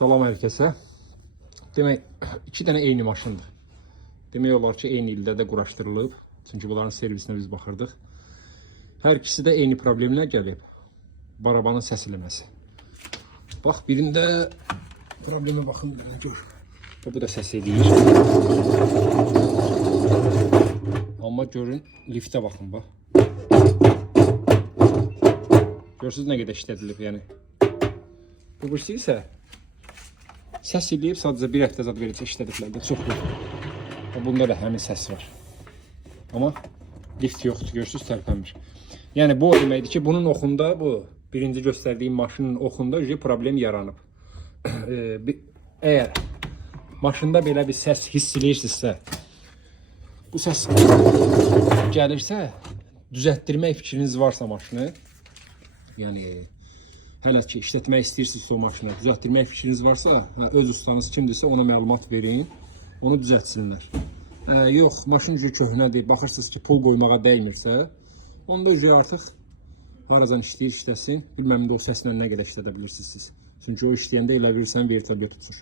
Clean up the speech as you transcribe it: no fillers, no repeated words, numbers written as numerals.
Salam hər kəsə. Demək, iki dənə eyni maşındır. Demək olar ki, eyni ildə də quraşdırılıb. Çünki bunların servisinə biz baxırdıq. Hər ikisi də eyni problemlər gəlib. Barabanın səs eləməsi. Bax, birində problemə baxın, birini gör. Bu da səs eləyir. Amma görün, liftə baxın, bax. Görürsünüz nə qədər işlədilib, yəni. Bu birisi isə səs eləyib, sadəcə bir həftə zad verəcək işlədiklərdə çox yox. Bunda da həmin səs var. Amma lift yoxdur, görürsünüz, tərpənmir. Yəni bu o deməkdir ki, bunun oxunda, bu birinci göstərdiyim maşının oxunda problem yaranıb. Əgər maşında belə bir səs hiss eləyirsinizsə, bu səs gəlirsə, düzəltdirmək fikriniz varsa maşını, yəni hələ ki işlətmək istəyirsinizsə o maşını, düzəltdirmək fikriniz varsa, öz ustanız kimdirsə ona məlumat verin, onu düzəltsinlər. Yox, maşın köhnədir, baxırsınız ki pul qoymağa dəymirsə, onda artıq haradan işləyir işləsin, bilməm də o səslə nə qədər işlədə bilirsiniz siz. Çünki o işləyəndə elə bilirsən vertolyo tutur.